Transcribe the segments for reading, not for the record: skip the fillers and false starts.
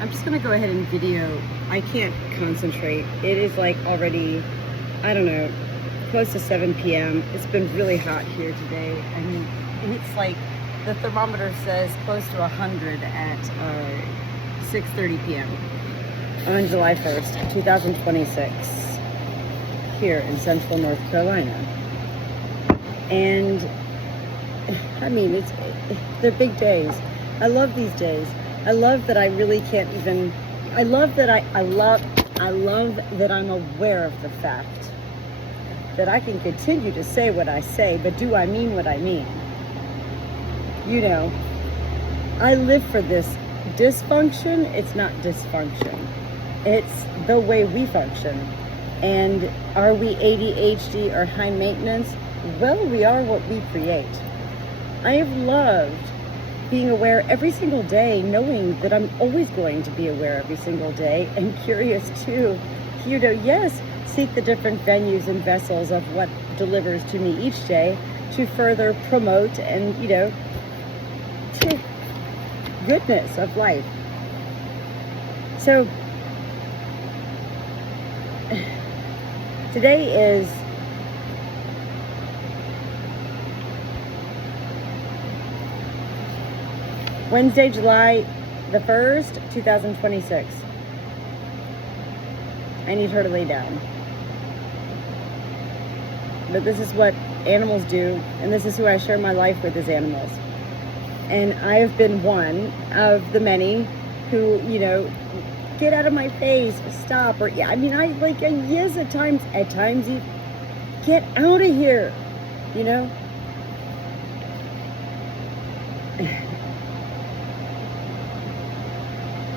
I'm just gonna go ahead and video. I can't concentrate. It is like already, I don't know, close to 7 p.m. It's been really hot here today. I mean, it's like the thermometer says close to 100 at 6:30 p.m. on July 1st, 2026, here in central North Carolina. And I mean, they're big days. I love these days. I love that I really can't even, I love that I love that I'm aware of the fact that I can continue to say what I say, but do I mean what I mean? You know, I live for this dysfunction. It's not dysfunction. It's the way we function. And are we ADHD or high maintenance? Well, we are what we create. I have loved being aware every single day, knowing that I'm always going to be aware every single day, and curious too. You know, yes, seek the different venues and vessels of what delivers to me each day to further promote and, you know, goodness of life. So today is Wednesday, July the 1st, 2026. I need her to lay down. But this is what animals do, and this is who I share my life with, as animals. And I have been one of the many who, you know, get out of my face, stop, or yeah, I mean, I like, yes, at times you get out of here, you know?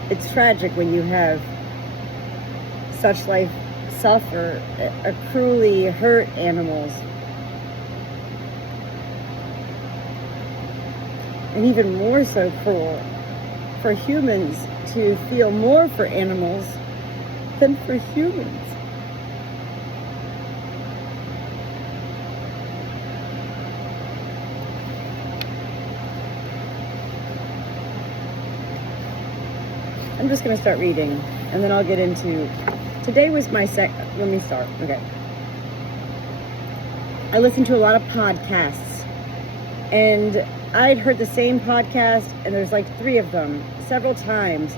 It's tragic when you have such life suffer, cruelly hurt animals. And even more so cruel for humans to feel more for animals than for humans. I'm just going to start reading, and then I'll get into, today was my let me start, okay. I listen to a lot of podcasts, and I'd heard the same podcast, and there's like 3 of them, several times,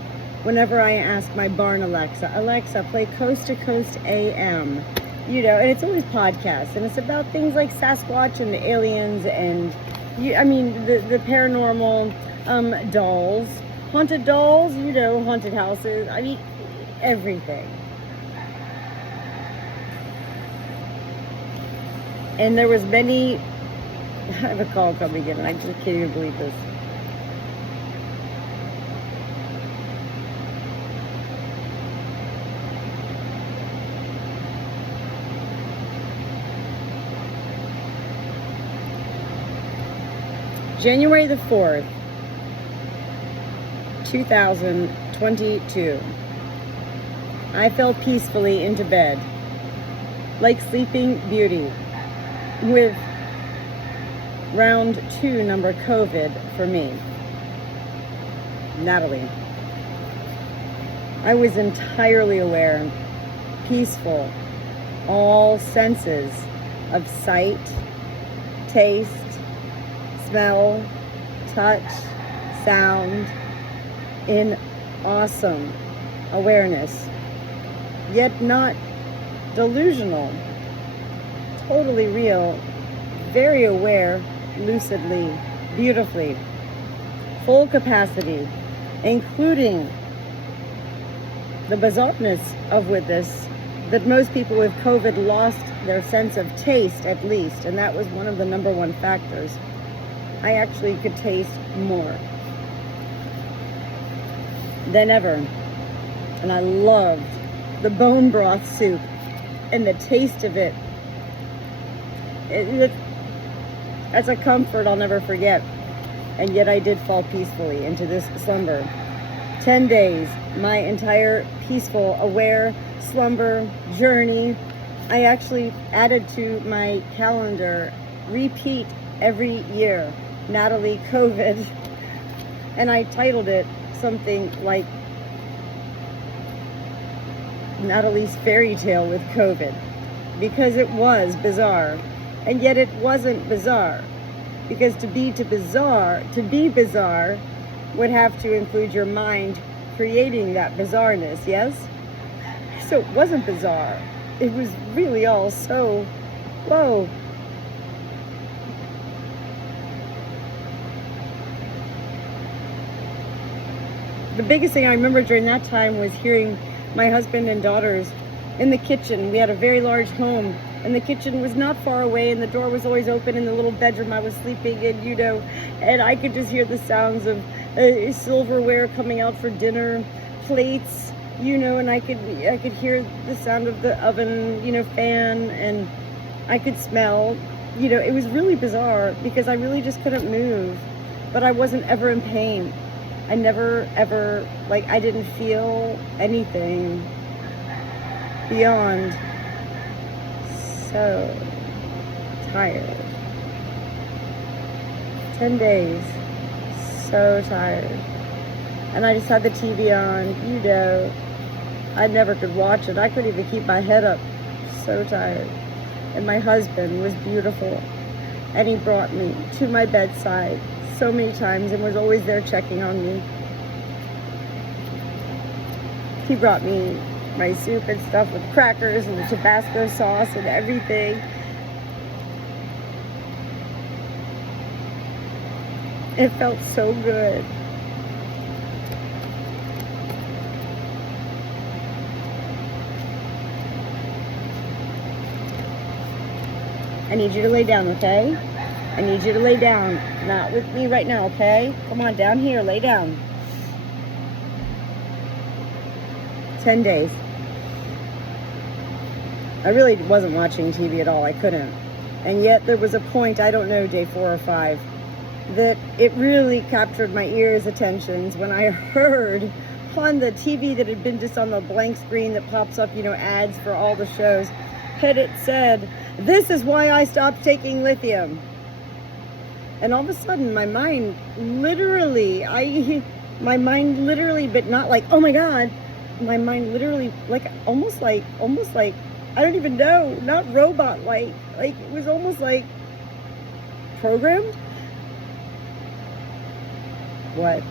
whenever I ask my barn Alexa, play Coast to Coast AM, you know, and it's always podcasts, and it's about things like Sasquatch and the aliens, and, I mean, the paranormal, dolls, haunted dolls, you know, haunted houses, I mean, everything. And there was many, I have a call coming in, and I just can't even believe this. January the 4th, 2022. I fell peacefully into bed, like Sleeping Beauty, with round 2 number COVID for me. Natalie. I was entirely aware, peaceful, all senses of sight, taste, smell, touch, sound, in awesome awareness, yet not delusional, totally real, very aware, lucidly, beautifully, full capacity, including the bizarreness of with this, that most people with COVID lost their sense of taste, at least, and that was one of the number 1 factors. I actually could taste more than ever, and I loved the bone broth soup and the taste of it. That's a comfort I'll never forget. And yet I did fall peacefully into this slumber. 10 days, my entire peaceful, aware slumber journey. I actually added to my calendar, repeat every year, Natalie COVID, and I titled it something like Natalie's fairy tale with COVID, because it was bizarre. And yet it wasn't bizarre, because to be bizarre would have to include your mind creating that bizarreness, yes? So it wasn't bizarre. It was really all so, whoa. The biggest thing I remember during that time was hearing my husband and daughters in the kitchen. We had a very large home, and the kitchen was not far away, and the door was always open in the little bedroom I was sleeping in, you know, and I could just hear the sounds of silverware coming out for dinner, plates, you know, and I could hear the sound of the oven, you know, fan, and I could smell, you know. It was really bizarre because I really just couldn't move, but I wasn't ever in pain. I never ever, like, I didn't feel anything beyond so tired. 10 days, so tired. And I just had the TV on, you know. I never could watch it. I couldn't even keep my head up. So tired. And my husband was beautiful. And he brought me to my bedside so many times and was always there checking on me. He brought me my soup and stuff with crackers and the Tabasco sauce and everything. It felt so good. I need you to lay down, okay? I need you to lay down. Not with me right now, okay? Come on, down here, lay down. 10 days. I really wasn't watching TV at all. I couldn't. And yet there was a point, I don't know, day 4 or 5, that it really captured my ears' attentions when I heard on the TV that had been just on the blank screen that pops up, you know, ads for all the shows, and it said, "This is why I stopped taking lithium." And all of a sudden, my mind literally, but not like, oh my God, my mind literally, like, almost like, I don't even know, not robot-like, like, it was almost like programmed. What?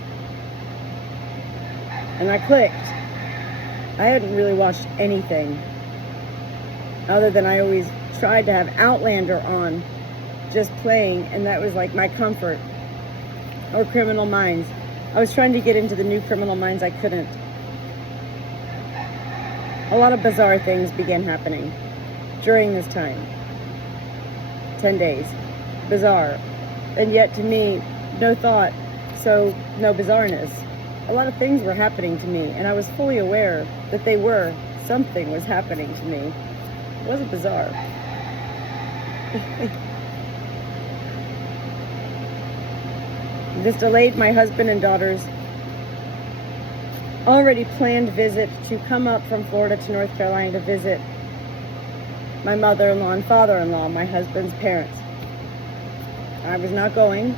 And I clicked. I hadn't really watched anything other than I always tried to have Outlander on, just playing, and that was like my comfort. Or Criminal Minds. I was trying to get into the new Criminal Minds. I couldn't. A lot of bizarre things began happening during this time. 10 days. Bizarre. And yet to me, no thought, so no bizarreness. A lot of things were happening to me, and I was fully aware that they were. Something was happening to me. It wasn't bizarre. This delayed my husband and daughter's already planned visit to come up from Florida to North Carolina to visit my mother-in-law and father-in-law, my husband's parents. I was not going.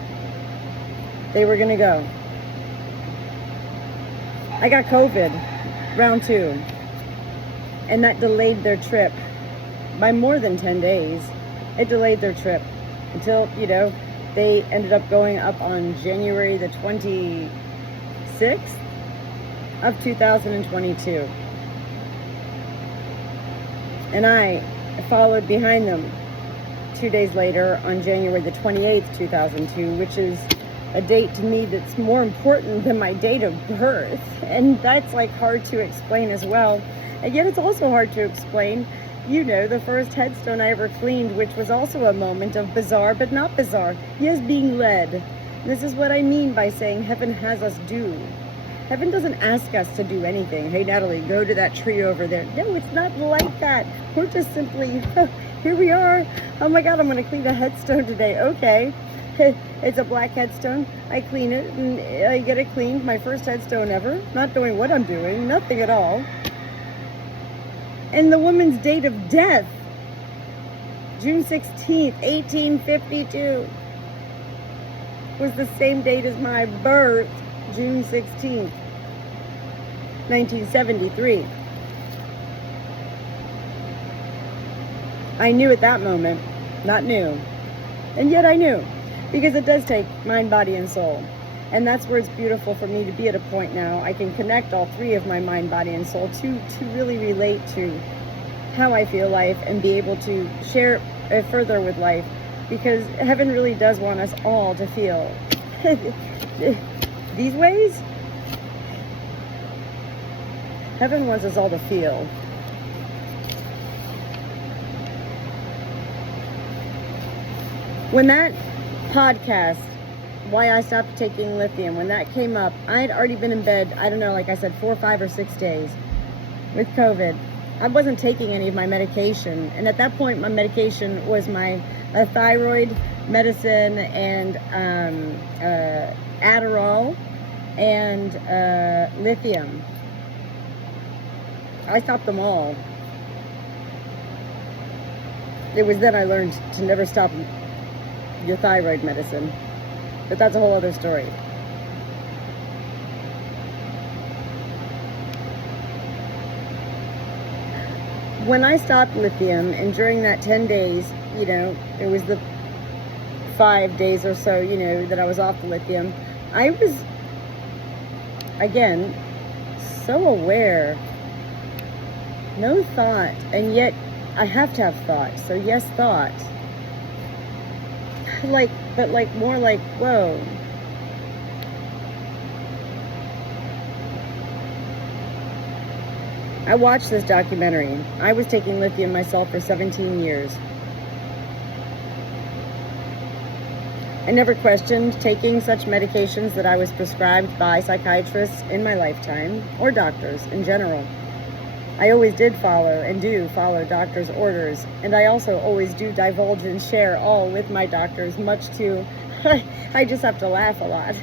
They were going to go. I got COVID, round 2, and that delayed their trip by more than 10 days. It delayed their trip until, you know, they ended up going up on January the 26th of 2022. And I followed behind them 2 days later on January the 28th, 2002, which is a date to me that's more important than my date of birth. And that's like hard to explain as well. And yet it's also hard to explain, you know, the first headstone I ever cleaned, which was also a moment of bizarre, but not bizarre. Yes, being led. This is what I mean by saying heaven has us do. Heaven doesn't ask us to do anything. Hey, Natalie, go to that tree over there. No, it's not like that. We're just simply, here we are. Oh my God, I'm going to clean a headstone today. Okay. It's a black headstone. I clean it and I get it cleaned. My first headstone ever. Not doing what I'm doing. Nothing at all. And the woman's date of death, June 16th, 1852, was the same date as my birth, June 16th, 1973. I knew at that moment, not knew, and yet I knew, because it does take mind, body, and soul. And that's where it's beautiful for me to be at a point now. I can connect all three of my mind, body, and soul to really relate to how I feel life and be able to share it further with life, because heaven really does want us all to feel these ways. Heaven wants us all to feel. When that podcast, why I stopped taking lithium, when that came up, I had already been in bed, I don't know, like I said, 4, 5, or 6 days with COVID. I wasn't taking any of my medication, and at that point my medication was my thyroid medicine and Adderall and lithium. I stopped them all. It was then I learned to never stop your thyroid medicine, but that's a whole other story. When I stopped lithium, and during that 10 days, you know, it was the 5 days or so, you know, that I was off the lithium, I was, again, so aware. No thought, and yet I have to have thought. So yes, thought. But more like, whoa. I watched this documentary. I was taking lithium myself for 17 years. I never questioned taking such medications that I was prescribed by psychiatrists in my lifetime, or doctors in general. I always did follow and do follow doctors' orders, and I also always do divulge and share all with my doctors, much to, I just have to laugh a lot.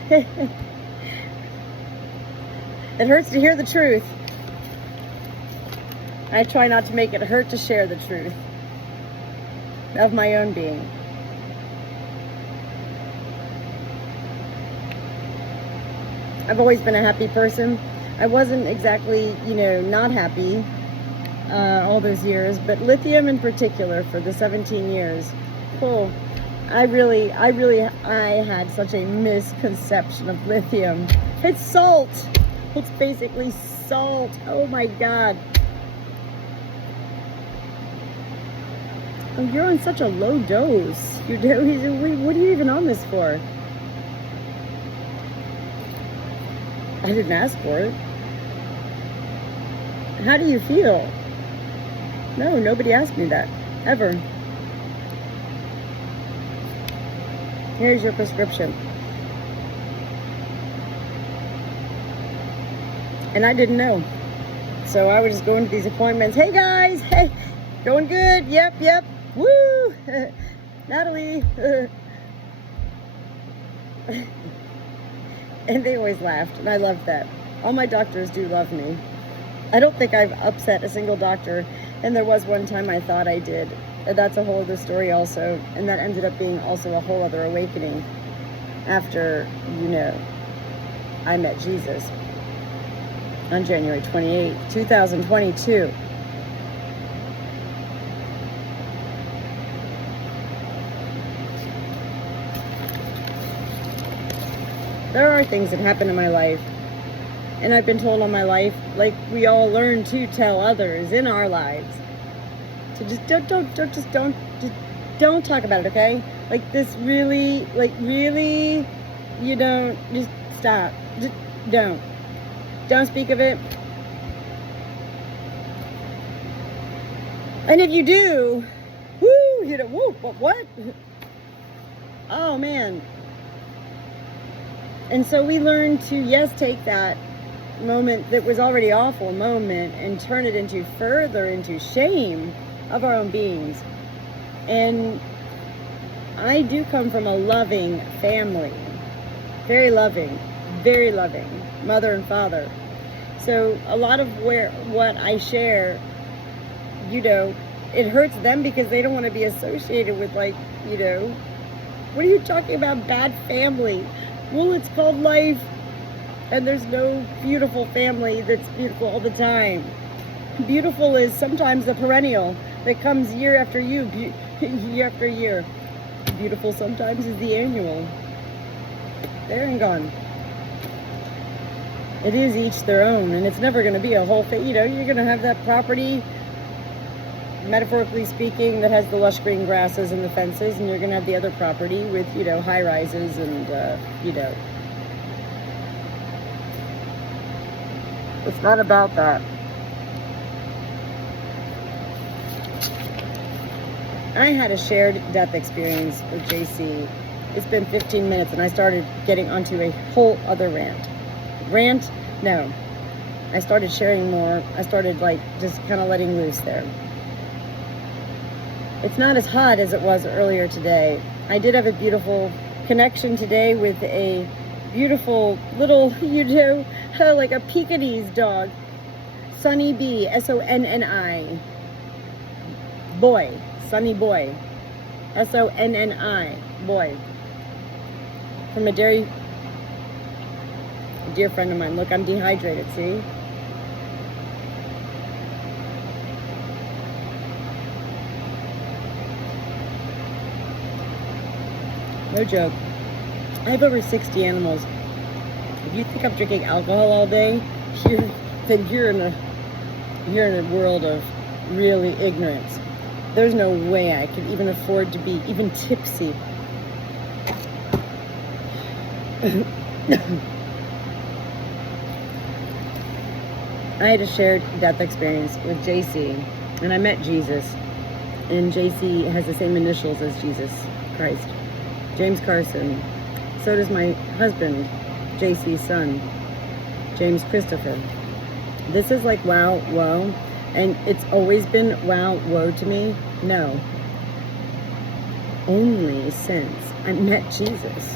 It hurts to hear the truth. I try not to make it hurt to share the truth of my own being. I've always been a happy person. I wasn't exactly, you know, not happy all those years, but lithium in particular for the 17 years, oh, I had such a misconception of lithium. It's salt. It's basically salt. Oh my God. Oh, you're on such a low dose. What are you even on this for? I didn't ask for it. How do you feel? No, nobody asked me that, ever. Here's your prescription. And I didn't know. So I was just going to these appointments. Hey guys, hey, going good? Yep, woo! Natalie. And they always laughed, and I loved that. All my doctors do love me. I don't think I've upset a single doctor, and there was one time I thought I did. And that's a whole other story also, and that ended up being also a whole other awakening after, you know, I met Jesus on January 28th, 2022. There are things that happen in my life, and I've been told all my life, like we all learn to tell others in our lives. So just don't talk about it, okay? Like this really, you don't, just stop. Just don't speak of it. And if you do, woo, you know, woo, what? Oh man. And so we learn to, yes, take that moment that was already awful moment and turn it into shame of our own beings. And I do come from a loving family, very loving mother and father. So a lot of what I share, you know, it hurts them because they don't want to be associated with, like, you know, what are you talking about, bad family? Well, it's called life, and there's no beautiful family that's beautiful all the time. Beautiful is sometimes the perennial that comes year after year, year after year. Beautiful sometimes is the annual. There and gone. It is each their own, and it's never going to be a whole thing. You know, you're going to have that property, metaphorically speaking, that has the lush green grasses and the fences, and you're going to have the other property with, you know, high rises and, you know. It's not about that. I had a shared death experience with JC. It's been 15 minutes and I started getting onto a whole other rant. No. I started sharing more. I started like just kind of letting loose there. It's not as hot as it was earlier today. I did have a beautiful connection today with a beautiful little, you know, like a Pekingese dog. Sunny B, S-O-N-N-I. Boy. Sunny Boy, S-O-N-N-I, boy, from a dear friend of mine. Look, I'm dehydrated, see? No joke. I have over 60 animals. If you think I'm drinking alcohol all day, then you're in a world of really ignorance. There's no way I could even afford to be even tipsy. I had a shared death experience with JC, and I met Jesus, and JC has the same initials as Jesus Christ, James Carson. So does my husband, JC's son, James Christopher. This is like wow, whoa. And it's always been wow, woe to me? No. Only since I met Jesus.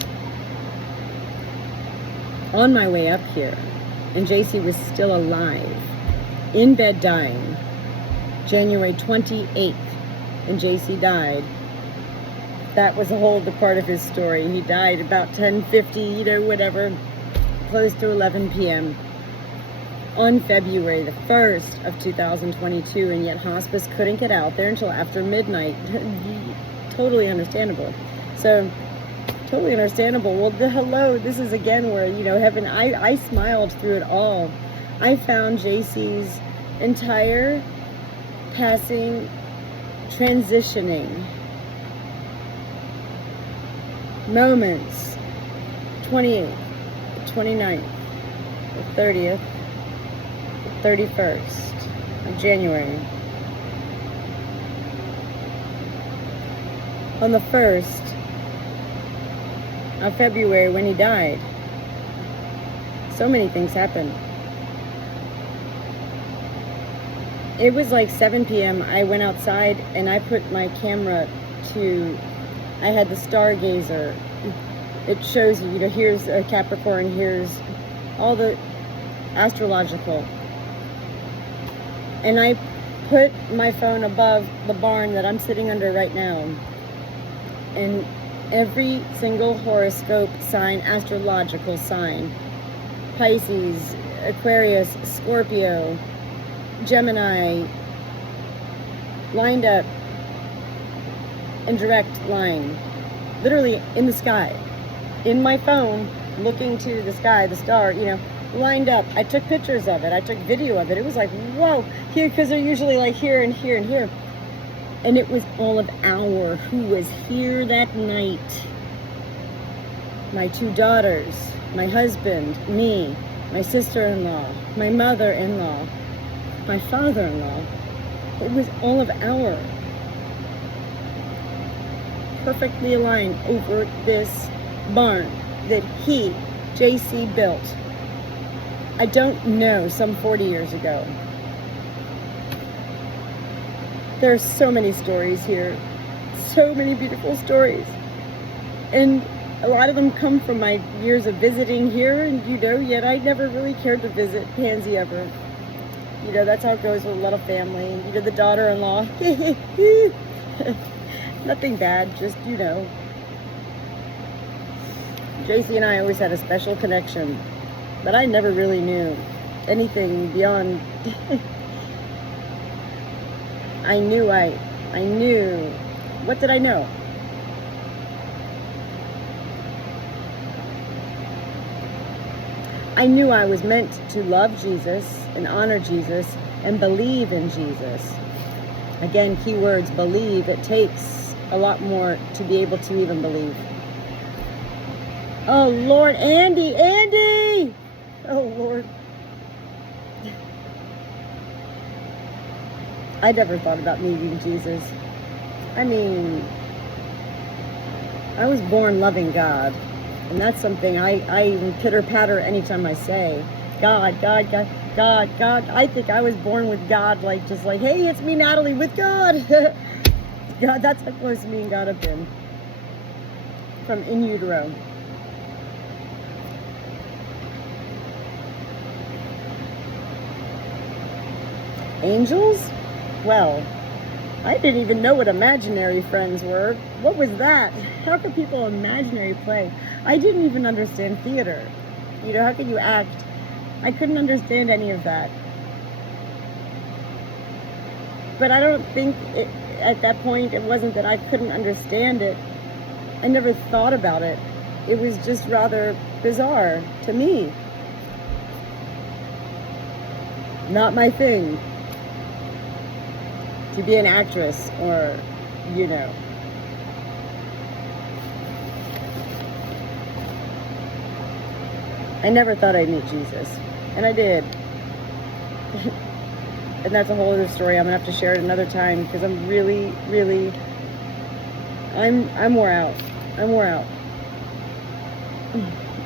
On my way up here, and JC was still alive, in bed dying, January 28th, and JC died. That was a whole other part of his story. He died about 10:50, you know, whatever, close to 11 p.m. on February the 1st of 2022, and yet hospice couldn't get out there until after midnight. Totally understandable. So, totally understandable. Well, hello, this is again where, you know, heaven, I smiled through it all. I found JC's entire passing, transitioning moments, 28th, 29th, the 30th, 31st of January. On the 1st of February when he died, so many things happened. It was like 7 p.m. I went outside and I put my camera to, I had the stargazer. It shows you, you know, here's a Capricorn, here's all the astrological. And I put my phone above the barn that I'm sitting under right now. And every single horoscope sign, astrological sign, Pisces, Aquarius, Scorpio, Gemini, lined up in direct line, literally in the sky, in my phone, looking to the sky, the star, you know, lined up. I took pictures of it. I took video of it. It was like, whoa, here, because they're usually like here and here and here. And it was all of our who was here that night. My 2 daughters, my husband, me, my sister-in-law, my mother-in-law, my father-in-law. It was all of our perfectly aligned over this barn that he, JC, built. I don't know, some 40 years ago. There are so many stories here, so many beautiful stories, and a lot of them come from my years of visiting here, and you know, yet I never really cared to visit Pansy ever. You know, that's how it goes with a lot of family. You know, the daughter-in-law, nothing bad, just, you know. JC and I always had a special connection, but I never really knew anything beyond I knew, what did I know? I knew I was meant to love Jesus and honor Jesus and believe in Jesus. Again, keywords, believe. It takes a lot more to be able to even believe. Oh, Lord, Andy! Oh, Lord. I never thought about meeting Jesus. I mean, I was born loving God. And that's something I even pitter-patter anytime I say. God. I think I was born with God, like, just like, hey, it's me, Natalie, with God. God, that's how close me and God have been. From in utero. Angels? Well, I didn't even know what imaginary friends were. What was that? How could people imaginary play? I didn't even understand theater. You know, how could you act? I couldn't understand any of that. But I don't think at that point it wasn't that I couldn't understand it. I never thought about it. It was just rather bizarre to me. Not my thing. To be an actress or, you know. I never thought I'd meet Jesus. And I did. And that's a whole other story. I'm going to have to share it another time because I'm really, I'm wore out. I'm wore out.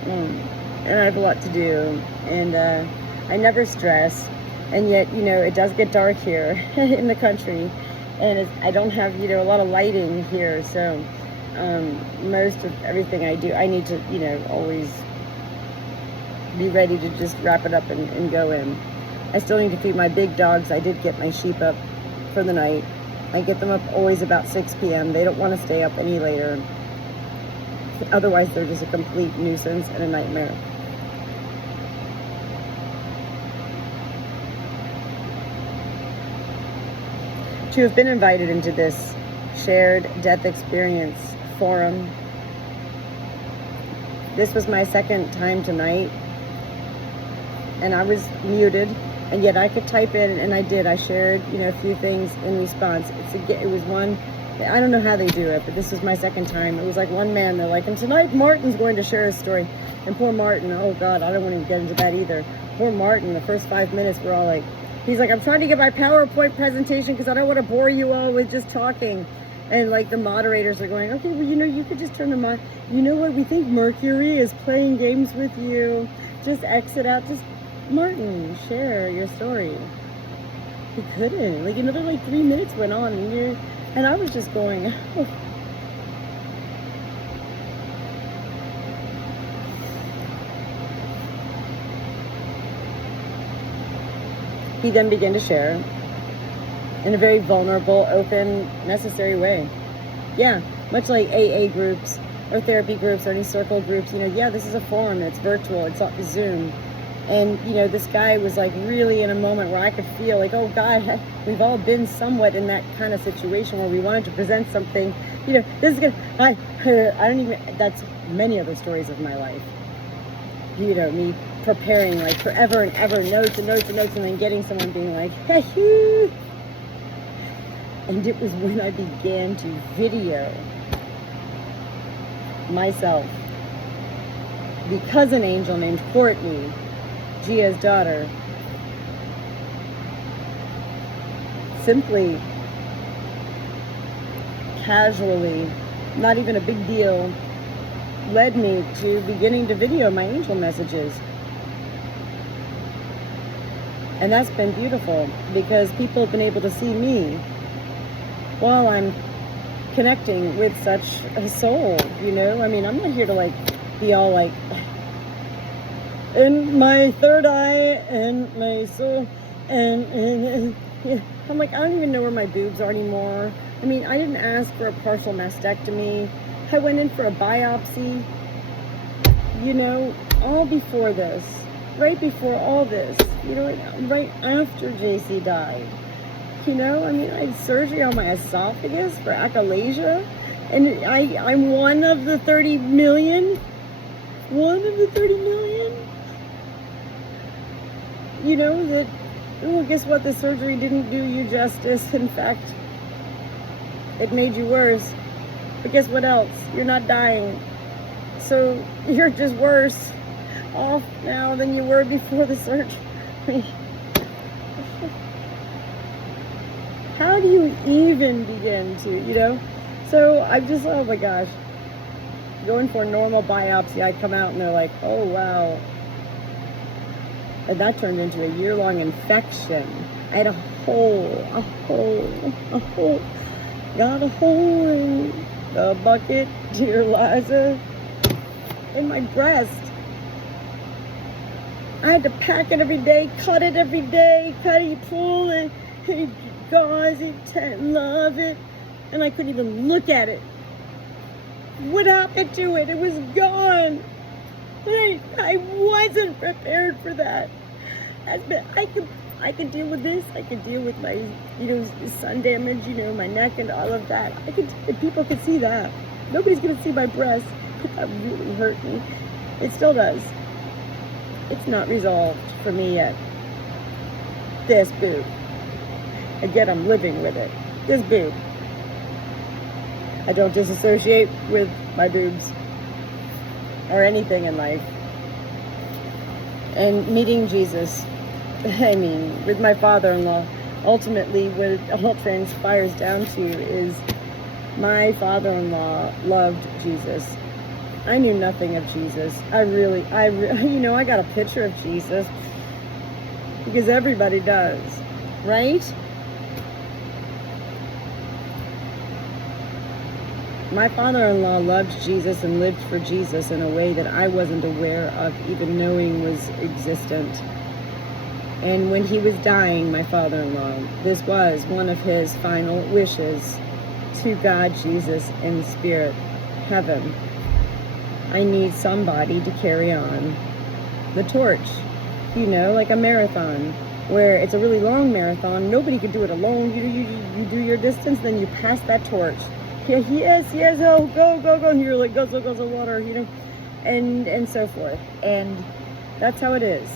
And I have a lot to do. And I never stress. And yet, you know, it does get dark here in the country. And I don't have, you know, a lot of lighting here. So most of everything I do, I need to, you know, always be ready to just wrap it up and go in. I still need to feed my big dogs. I did get my sheep up for the night. I get them up always about 6 p.m. They don't want to stay up any later. Otherwise, they're just a complete nuisance and a nightmare. To have been invited into this shared death experience forum. This was my second time tonight, and I was muted, and yet I could type in, and I did. I shared, you know, a few things in response. It was one, I don't know how they do it, but this was my second time. It was like one man, they're like, and tonight Martin's going to share his story. And poor Martin, oh God, I don't want to get into that either. Poor Martin, the first 5 minutes we're all like, he's like, I'm trying to get my PowerPoint presentation because I don't want to bore you all with just talking. And like the moderators are going, okay, well, you know, you could just turn them on. You know what? We think Mercury is playing games with you. Just exit out. Just, Martin, share your story. He couldn't. Like another like 3 minutes went on, and I was just going, oh. He then began to share in a very vulnerable, open, necessary way. Yeah, much like AA groups or therapy groups or any circle groups, you know, yeah, this is a forum, it's virtual, it's on Zoom. And, you know, this guy was like really in a moment where I could feel like, oh God, we've all been somewhat in that kind of situation where we wanted to present something, you know, this is good. I don't even, that's many other stories of my life. You know, me preparing like forever and ever, notes and then getting someone being like, hey, and it was when I began to video myself. Because an angel named Courtney, Gia's daughter, simply, casually, not even a big deal, led me to beginning to video my angel messages. And that's been beautiful because people have been able to see me while I'm connecting with such a soul, you know? I mean, I'm not here to like be all like, in my third eye and my soul, and yeah. I'm like, I don't even know where my boobs are anymore. I mean, I didn't ask for a partial mastectomy. I went in for a biopsy, you know, all before this, right before all this, you know, right after JC died. You know, I mean, I had surgery on my esophagus for achalasia, and I'm one of the 30 million. One of the 30 million. You know, that, well, guess what? The surgery didn't do you justice. In fact, it made you worse. But guess what else? You're not dying. So you're just worse off now than you were before the surgery. How do you even begin to, you know? So I'm just, oh my gosh. Going for a normal biopsy, I come out and they're like, oh wow. And that turned into a year-long infection. I had a hole. Got a hole in the bucket, dear Liza, in my breast. I had to pack it every day, cut it every day, pull it, gauze it, love it, and I couldn't even look at it. What happened to it? It was gone. I wasn't prepared for that. I could deal with this. I could deal with my, you know, sun damage, you know, my neck and all of that. People could see that. Nobody's gonna see my breast. That really hurt me. It still does. It's not resolved for me yet. This boob. Again, I'm living with it. This boob. I don't disassociate with my boobs or anything in life. And meeting Jesus, I mean, with my father-in-law, ultimately what it all transpires down to is my father-in-law loved Jesus. I knew nothing of Jesus. You know, I got a picture of Jesus because everybody does, right? My father-in-law loved Jesus and lived for Jesus in a way that I wasn't aware of even knowing was existent. And when he was dying, my father-in-law, this was one of his final wishes to God, Jesus, and Spirit, heaven. I need somebody to carry on the torch, you know, like a marathon, where it's a really long marathon. Nobody can do it alone. You do your distance, then you pass that torch. Yeah, yes, oh, go, and you're like, go, water, you know, and so forth. And that's how it is.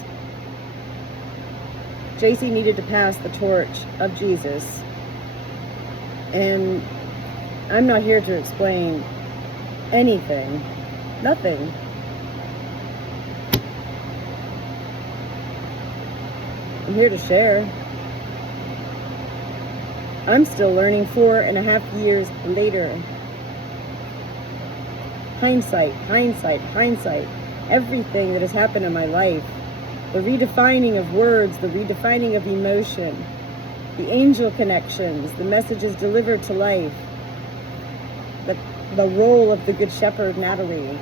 JC needed to pass the torch of Jesus. And I'm not here to explain anything. Nothing. I'm here to share. I'm still learning 4.5 years later. Hindsight. Everything that has happened in my life. The redefining of words, the redefining of emotion, the angel connections, the messages delivered to life, the role of the Good Shepherd, Natalie,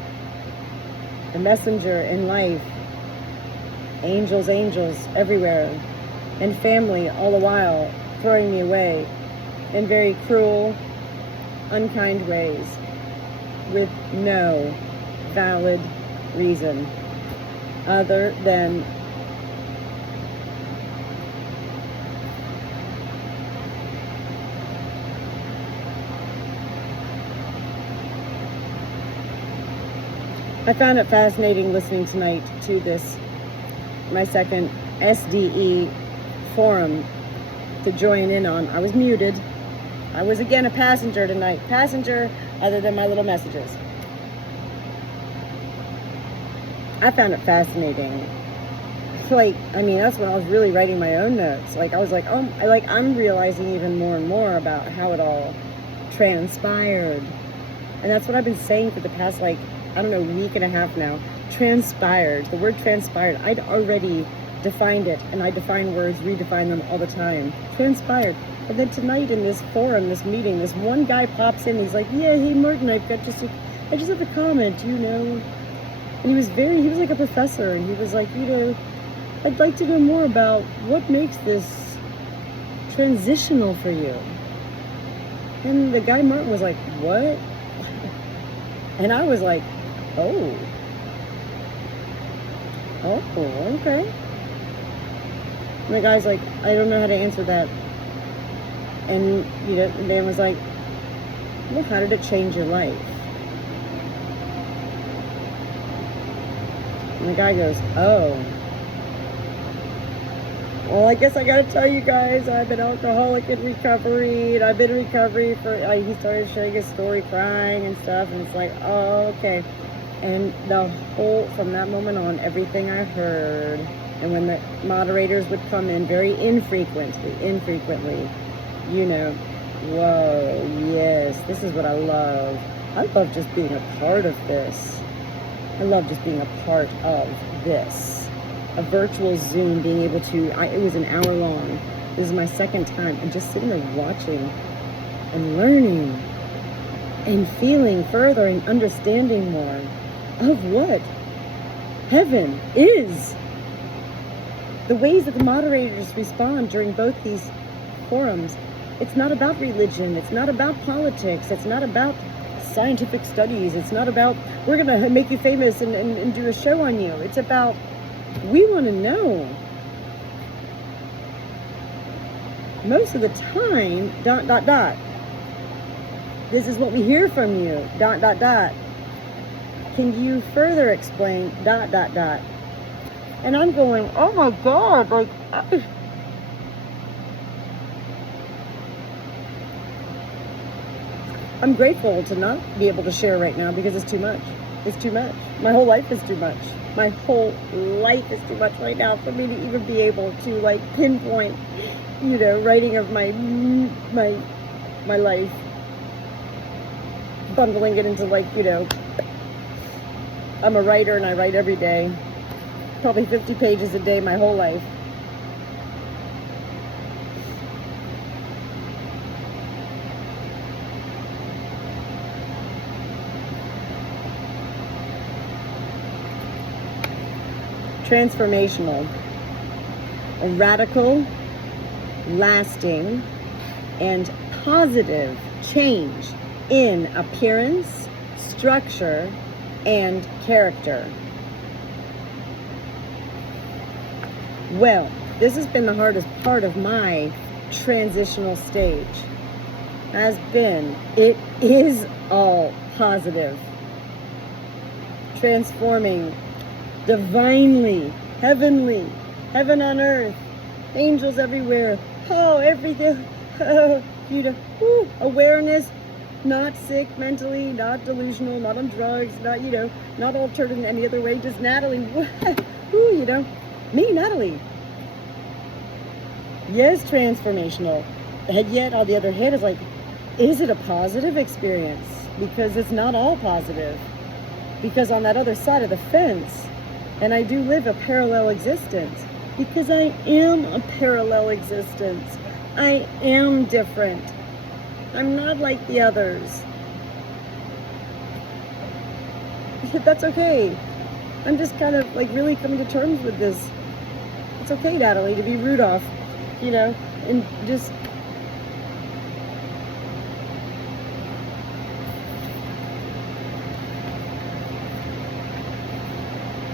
the messenger in life, angels everywhere, and family all the while throwing me away in very cruel, unkind ways with no valid reason other than I found it fascinating listening tonight to this, my second SDE forum to join in on. I was muted. I was again a passenger tonight. Passenger other than my little messages. I found it fascinating. Like, I mean, that's when I was really writing my own notes. Like, I was like, oh, I'm realizing even more and more about how it all transpired. And that's what I've been saying for the past, like, I don't know, week and a half now. Transpired. The word transpired. I'd already defined it, and I define words, redefine them all the time. Transpired. And then tonight in this forum, this meeting, this one guy pops in. He's like, yeah, hey, Martin, I just have a comment, you know. And he was like a professor, and he was like, you know, I'd like to know more about what makes this transitional for you. And the guy Martin was like, what? And I was like, oh, okay. And the guy's like, I don't know how to answer that. And, the man was like, well, how did it change your life? And the guy goes, oh, well, I guess I gotta tell you guys, I'm an alcoholic in recovery, and I've been in recovery for, he started sharing his story, crying and stuff, and it's like, oh, okay. And from that moment on, everything I heard, and when the moderators would come in very infrequently, whoa, yes, this is what I love. I love just being a part of this. I love just being a part of this. A virtual Zoom, being able to, it was an hour long. This is my second time, and just sitting there watching and learning and feeling further and understanding more of what heaven is. The ways that the moderators respond during both these forums. It's not about religion. It's not about politics. It's not about scientific studies. It's not about, we're going to make you famous and do a show on you. It's about, we want to know. Most of the time, ... This is what we hear from you, ... Can you further explain, ... And I'm going, oh my God, like, I'm grateful to not be able to share right now because it's too much. It's too much. My whole life is too much. My whole life is too much right now for me to even be able to like pinpoint, writing of my life, bundling it into like, I'm a writer and I write every day, probably 50 pages a day my whole life. Transformational, a radical, lasting, and positive change in appearance, structure, and character. Well, this has been the hardest part of my transitional stage. It is all positive. Transforming divinely, heavenly, heaven on earth, angels everywhere, everything, awareness, not sick mentally, not delusional, not on drugs, not altered in any other way, just Natalie, me, Natalie. Yes, transformational. And yet, on the other hand, it's like, is it a positive experience? Because it's not all positive. Because on that other side of the fence, and I do live a parallel existence, because I am a parallel existence. I am different. I'm not like the others. That's okay. I'm just kind of like really coming to terms with this. It's okay, Natalie, to be Rudolph, and just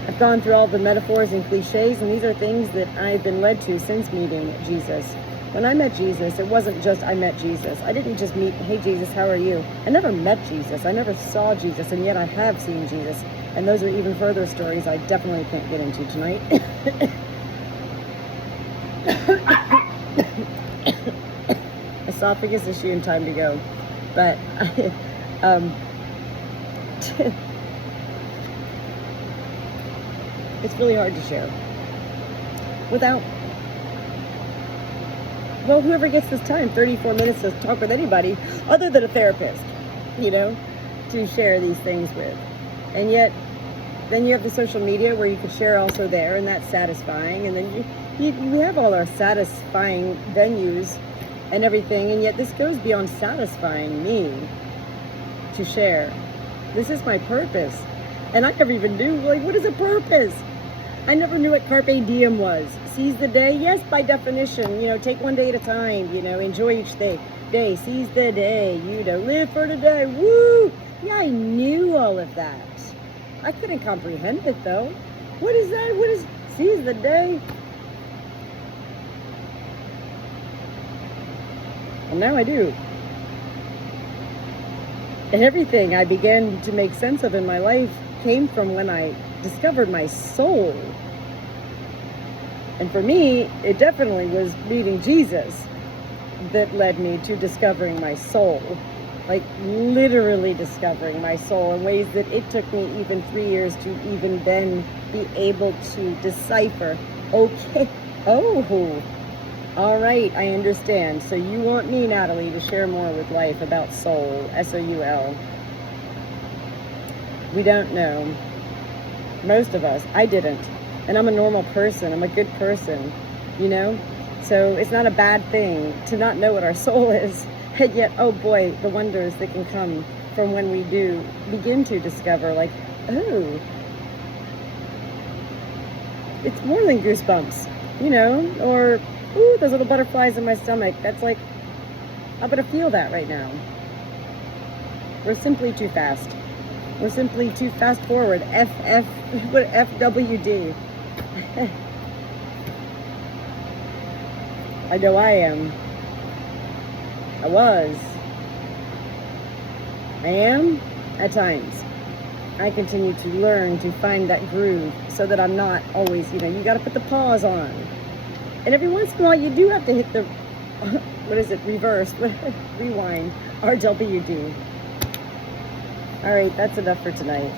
I've gone through all the metaphors and cliches, and these are things that I've been led to since meeting Jesus. When I met Jesus, it wasn't just I met Jesus. I didn't just meet, hey Jesus, how are you? I never met Jesus. I never saw Jesus, and yet I have seen Jesus. And those are even further stories I definitely can't get into tonight. Esophagus issue and time to go. But it's really hard to share without, well, whoever gets this time, 34 minutes to talk with anybody other than a therapist, to share these things with. And yet, then you have the social media where you could share also there, and that's satisfying. And then you have all our satisfying venues and everything, and yet this goes beyond satisfying me to share. This is my purpose. And I never even knew, what is a purpose? I never knew what carpe diem was. Seize the day? Yes, by definition. Take one day at a time. Enjoy each day. Seize the day. Live for today. Woo! Yeah, I knew all of that. I couldn't comprehend it, though. What is that? What is seize the day? And now I do. And everything I began to make sense of in my life came from when I discovered my soul. And for me, it definitely was meeting Jesus that led me to discovering my soul. Like literally discovering my soul in ways that it took me even 3 years to even then be able to decipher. Okay, oh, all right, I understand. So you want me, Natalie, to share more with life about soul, S-O-U-L. We don't know. Most of us. I didn't. And I'm a normal person. I'm a good person, you know? So it's not a bad thing to not know what our soul is. And yet, oh boy, the wonders that can come from when we do begin to discover, like, oh, it's more than goosebumps, you know? Or, ooh, those little butterflies in my stomach. That's like, I'm going to feel that right now. We're simply too fast. We're simply too fast forward. FWD. I know I am. I was. I am at times. I continue to learn to find that groove so that I'm not always, you know, you got to put the pause on. And every once in a while you do have to hit the, what is it, reverse, rewind, RWD. All right, that's enough for tonight.